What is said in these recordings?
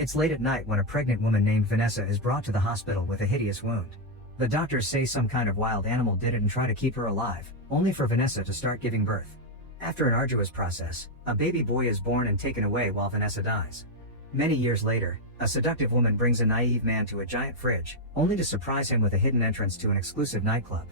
It's late at night when a pregnant woman named Vanessa is brought to the hospital with a hideous wound. The doctors say some kind of wild animal did it and try to keep her alive, only for Vanessa to start giving birth. After an arduous process, a baby boy is born and taken away while Vanessa dies. Many years later, a seductive woman brings a naive man to a giant fridge, only to surprise him with a hidden entrance to an exclusive nightclub.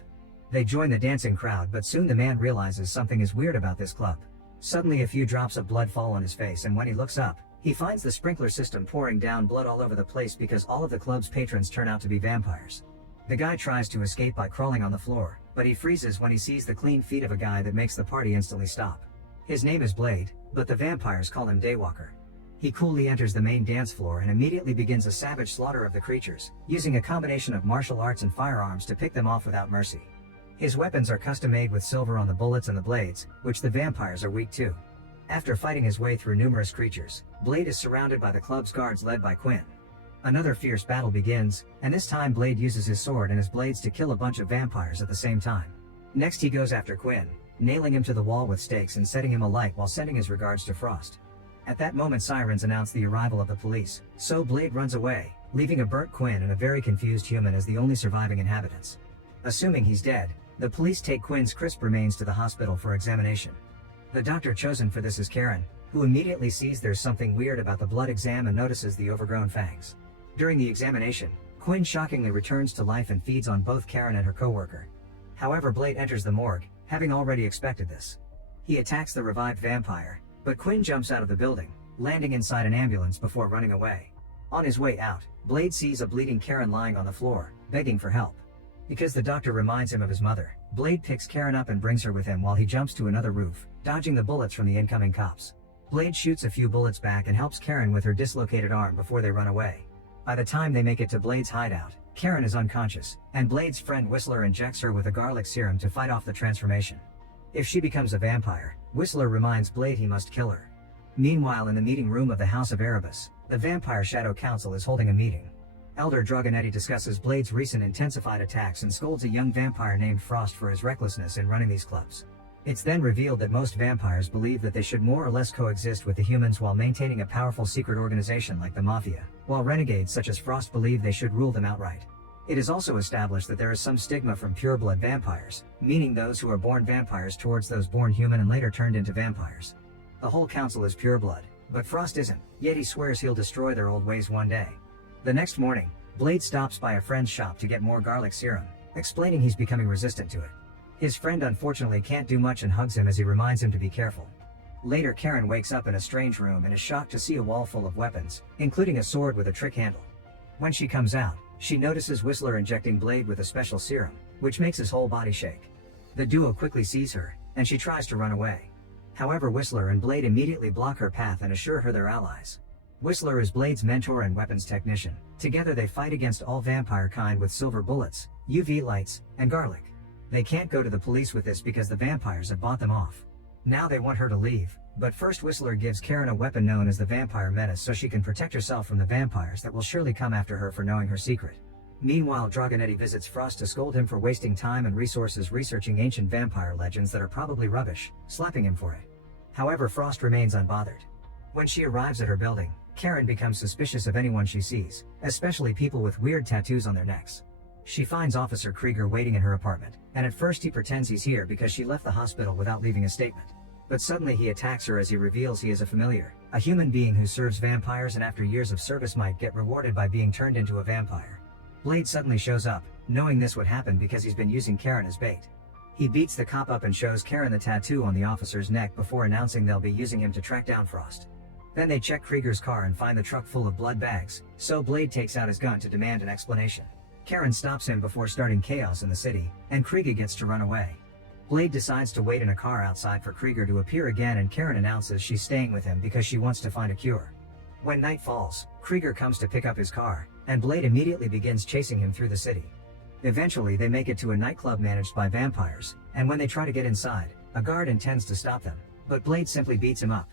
They join the dancing crowd, but soon the man realizes something is weird about this club. Suddenly a few drops of blood fall on his face, and when he looks up, he finds the sprinkler system pouring down blood all over the place because all of the club's patrons turn out to be vampires. The guy tries to escape by crawling on the floor, but he freezes when he sees the clean feet of a guy that makes the party instantly stop. His name is Blade, but the vampires call him Daywalker. He coolly enters the main dance floor and immediately begins a savage slaughter of the creatures, using a combination of martial arts and firearms to pick them off without mercy. His weapons are custom made with silver on the bullets and the blades, which the vampires are weak to. After fighting his way through numerous creatures, Blade is surrounded by the club's guards led by Quinn. Another fierce battle begins, and this time Blade uses his sword and his blades to kill a bunch of vampires at the same time. Next he goes after Quinn, nailing him to the wall with stakes and setting him alight while sending his regards to Frost. At that moment sirens announce the arrival of the police, so Blade runs away, leaving a burnt Quinn and a very confused human as the only surviving inhabitants. Assuming he's dead, the police take Quinn's crisp remains to the hospital for examination. The doctor chosen for this is Karen, who immediately sees there's something weird about the blood exam and notices the overgrown fangs. During the examination, Quinn shockingly returns to life and feeds on both Karen and her co-worker. However, Blade enters the morgue, having already expected this. He attacks the revived vampire, but Quinn jumps out of the building, landing inside an ambulance before running away. On his way out, Blade sees a bleeding Karen lying on the floor, begging for help. Because the doctor reminds him of his mother, Blade picks Karen up and brings her with him while he jumps to another roof, dodging the bullets from the incoming cops. Blade shoots a few bullets back and helps Karen with her dislocated arm before they run away. By the time they make it to Blade's hideout, Karen is unconscious, and Blade's friend Whistler injects her with a garlic serum to fight off the transformation. If she becomes a vampire, Whistler reminds Blade he must kill her. Meanwhile, in the meeting room of the House of Erebus, the Vampire Shadow Council is holding a meeting. Elder Dragonetti discusses Blade's recent intensified attacks and scolds a young vampire named Frost for his recklessness in running these clubs. It's then revealed that most vampires believe that they should more or less coexist with the humans while maintaining a powerful secret organization like the Mafia, while renegades such as Frost believe they should rule them outright. It is also established that there is some stigma from pureblood vampires, meaning those who are born vampires towards those born human and later turned into vampires. The whole council is pureblood, but Frost isn't, yet he swears he'll destroy their old ways one day. The next morning, Blade stops by a friend's shop to get more garlic serum, explaining he's becoming resistant to it. His friend unfortunately can't do much and hugs him as he reminds him to be careful. Later, Karen wakes up in a strange room and is shocked to see a wall full of weapons, including a sword with a trick handle. When she comes out, she notices Whistler injecting Blade with a special serum, which makes his whole body shake. The duo quickly sees her, and she tries to run away. However, Whistler and Blade immediately block her path and assure her they're allies. Whistler is Blade's mentor and weapons technician. Together they fight against all vampire kind with silver bullets, UV lights, and garlic. They can't go to the police with this because the vampires have bought them off. Now they want her to leave, but first Whistler gives Karen a weapon known as the Vampire Menace so she can protect herself from the vampires that will surely come after her for knowing her secret. Meanwhile, Dragonetti visits Frost to scold him for wasting time and resources researching ancient vampire legends that are probably rubbish, slapping him for it. However, Frost remains unbothered. When she arrives at her building, Karen becomes suspicious of anyone she sees, especially people with weird tattoos on their necks. She finds Officer Krieger waiting in her apartment, and at first he pretends he's here because she left the hospital without leaving a statement. But suddenly he attacks her as he reveals he is a familiar, a human being who serves vampires and after years of service might get rewarded by being turned into a vampire. Blade suddenly shows up, knowing this would happen because he's been using Karen as bait. He beats the cop up and shows Karen the tattoo on the officer's neck before announcing they'll be using him to track down Frost. Then they check Krieger's car and find the truck full of blood bags, so Blade takes out his gun to demand an explanation. Karen stops him before starting chaos in the city, and Krieger gets to run away. Blade decides to wait in a car outside for Krieger to appear again, and Karen announces she's staying with him because she wants to find a cure. When night falls, Krieger comes to pick up his car, and Blade immediately begins chasing him through the city. Eventually they make it to a nightclub managed by vampires, and when they try to get inside, a guard intends to stop them, but Blade simply beats him up.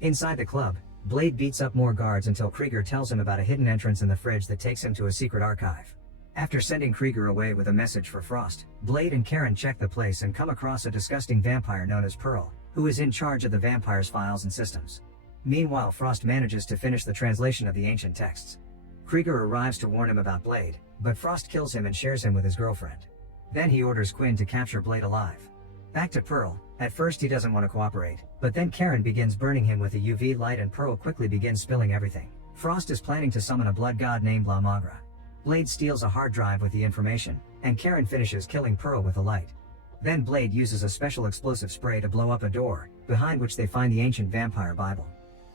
Inside the club, Blade beats up more guards until Krieger tells him about a hidden entrance in the fridge that takes him to a secret archive. After sending Krieger away with a message for Frost, Blade and Karen check the place and come across a disgusting vampire known as Pearl, who is in charge of the vampire's files and systems. Meanwhile, Frost manages to finish the translation of the ancient texts. Krieger arrives to warn him about Blade, but Frost kills him and shares him with his girlfriend. Then he orders Quinn to capture Blade alive. Back to Pearl. At first he doesn't want to cooperate, but then Karen begins burning him with a UV light and Pearl quickly begins spilling everything. Frost is planning to summon a blood god named La Magra. Blade steals a hard drive with the information, and Karen finishes killing Pearl with a light. Then Blade uses a special explosive spray to blow up a door, behind which they find the ancient vampire Bible.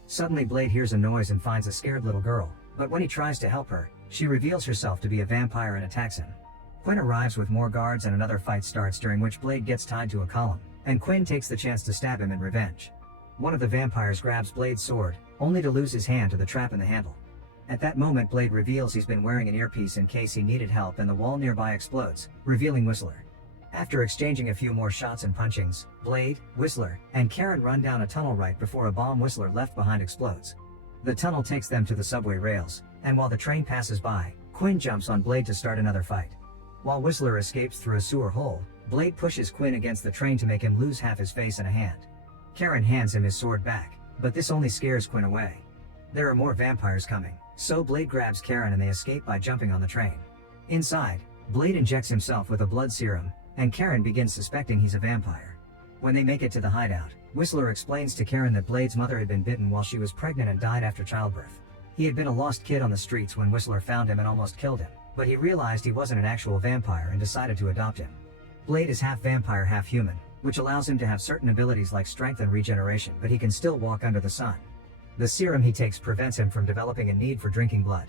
Suddenly Blade hears a noise and finds a scared little girl, but when he tries to help her, she reveals herself to be a vampire and attacks him. Quinn arrives with more guards and another fight starts, during which Blade gets tied to a column, and Quinn takes the chance to stab him in revenge. One of the vampires grabs Blade's sword, only to lose his hand to the trap in the handle. At that moment Blade reveals he's been wearing an earpiece in case he needed help, and the wall nearby explodes, revealing Whistler. After exchanging a few more shots and punchings, Blade, Whistler, and Karen run down a tunnel right before a bomb Whistler left behind explodes. The tunnel takes them to the subway rails, and while the train passes by, Quinn jumps on Blade to start another fight. While Whistler escapes through a sewer hole, Blade pushes Quinn against the train to make him lose half his face and a hand. Karen hands him his sword back, but this only scares Quinn away. There are more vampires coming, so Blade grabs Karen and they escape by jumping on the train. Inside, Blade injects himself with a blood serum, and Karen begins suspecting he's a vampire. When they make it to the hideout, Whistler explains to Karen that Blade's mother had been bitten while she was pregnant and died after childbirth. He had been a lost kid on the streets when Whistler found him and almost killed him, but he realized he wasn't an actual vampire and decided to adopt him. Blade is half vampire, half human, which allows him to have certain abilities like strength and regeneration, but he can still walk under the sun. The serum he takes prevents him from developing a need for drinking blood.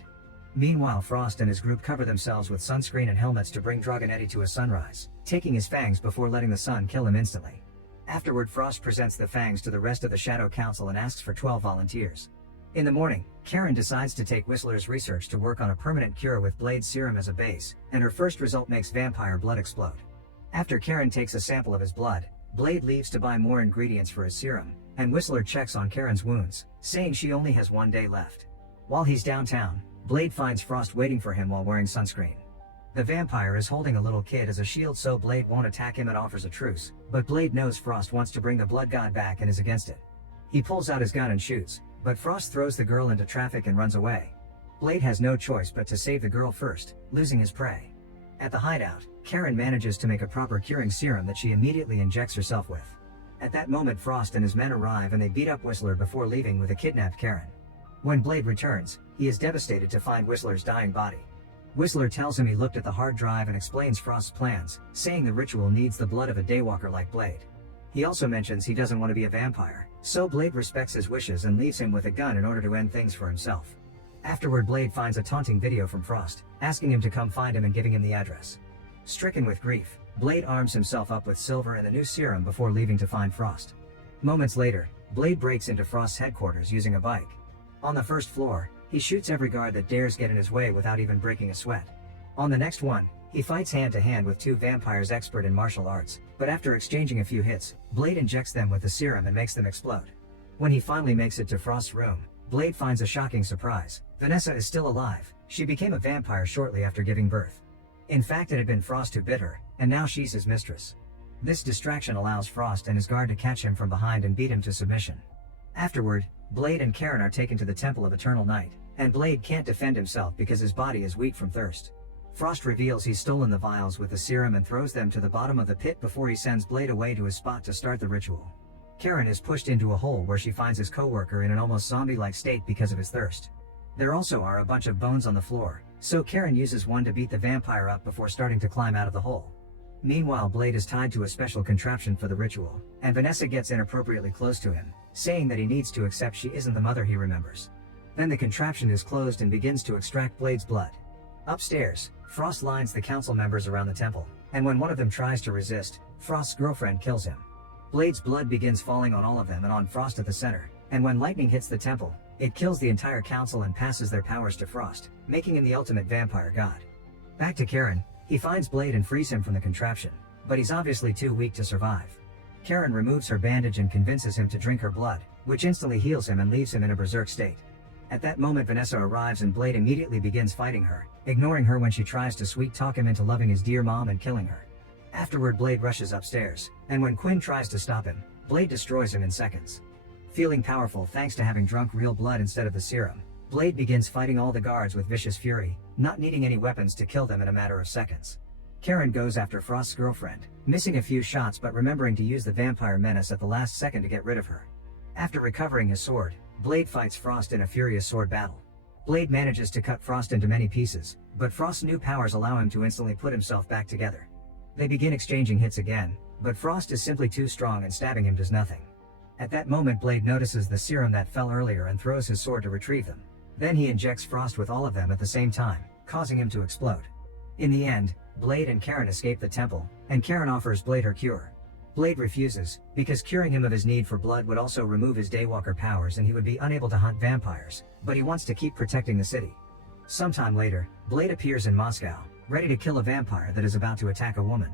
Meanwhile, Frost and his group cover themselves with sunscreen and helmets to bring Dragonetti to a sunrise, taking his fangs before letting the sun kill him instantly. Afterward, Frost presents the fangs to the rest of the Shadow Council and asks for 12 volunteers. In the morning, Karen decides to take Whistler's research to work on a permanent cure with Blade's serum as a base, and her first result makes vampire blood explode. After Karen takes a sample of his blood, Blade leaves to buy more ingredients for his serum, and Whistler checks on Karen's wounds, saying she only has 1 day left. While he's downtown, Blade finds Frost waiting for him while wearing sunscreen. The vampire is holding a little kid as a shield so Blade won't attack him and offers a truce, but Blade knows Frost wants to bring the blood god back and is against it. He pulls out his gun and shoots, but Frost throws the girl into traffic and runs away. Blade has no choice but to save the girl first, losing his prey. At the hideout, Karen manages to make a proper curing serum that she immediately injects herself with. At that moment, Frost and his men arrive and they beat up Whistler before leaving with a kidnapped Karen. When Blade returns, he is devastated to find Whistler's dying body. Whistler tells him he looked at the hard drive and explains Frost's plans, saying the ritual needs the blood of a daywalker like Blade. He also mentions he doesn't want to be a vampire, so Blade respects his wishes and leaves him with a gun in order to end things for himself. Afterward, Blade finds a taunting video from Frost, asking him to come find him and giving him the address. Stricken with grief, Blade arms himself up with silver and the new serum before leaving to find Frost. Moments later, Blade breaks into Frost's headquarters using a bike. On the first floor, he shoots every guard that dares get in his way without even breaking a sweat. On the next one, he fights hand-to-hand with two vampires expert in martial arts, but after exchanging a few hits, Blade injects them with the serum and makes them explode. When he finally makes it to Frost's room, Blade finds a shocking surprise. Vanessa is still alive. She became a vampire shortly after giving birth. In fact, it had been Frost who bit her, and now she's his mistress. This distraction allows Frost and his guard to catch him from behind and beat him to submission. Afterward, Blade and Karen are taken to the Temple of Eternal Night, and Blade can't defend himself because his body is weak from thirst. Frost reveals he's stolen the vials with the serum and throws them to the bottom of the pit before he sends Blade away to his spot to start the ritual. Karen is pushed into a hole where she finds his co-worker in an almost zombie-like state because of his thirst. There also are a bunch of bones on the floor, so Karen uses one to beat the vampire up before starting to climb out of the hole. Meanwhile, Blade is tied to a special contraption for the ritual, and Vanessa gets inappropriately close to him, saying that he needs to accept she isn't the mother he remembers. Then the contraption is closed and begins to extract Blade's blood. Upstairs, Frost lines the council members around the temple, and when one of them tries to resist, Frost's girlfriend kills him. Blade's blood begins falling on all of them and on Frost at the center, and when lightning hits the temple, it kills the entire council and passes their powers to Frost, making him the ultimate vampire god. Back to Karen, he finds Blade and frees him from the contraption, but he's obviously too weak to survive. Karen removes her bandage and convinces him to drink her blood, which instantly heals him and leaves him in a berserk state. At that moment, Vanessa arrives and Blade immediately begins fighting her, ignoring her when she tries to sweet-talk him into loving his dear mom and killing her. Afterward, Blade rushes upstairs, and when Quinn tries to stop him, Blade destroys him in seconds. Feeling powerful thanks to having drunk real blood instead of the serum, Blade begins fighting all the guards with vicious fury, not needing any weapons to kill them in a matter of seconds. Karen goes after Frost's girlfriend, missing a few shots but remembering to use the vampire menace at the last second to get rid of her. After recovering his sword, Blade fights Frost in a furious sword battle. Blade manages to cut Frost into many pieces, but Frost's new powers allow him to instantly put himself back together. They begin exchanging hits again, but Frost is simply too strong and stabbing him does nothing. At that moment Blade notices the serum that fell earlier and throws his sword to retrieve them. Then he injects Frost with all of them at the same time, causing him to explode. In the end, Blade and Karen escape the temple, and Karen offers Blade her cure. Blade refuses, because curing him of his need for blood would also remove his Daywalker powers and he would be unable to hunt vampires, but he wants to keep protecting the city. Sometime later, Blade appears in Moscow, ready to kill a vampire that is about to attack a woman.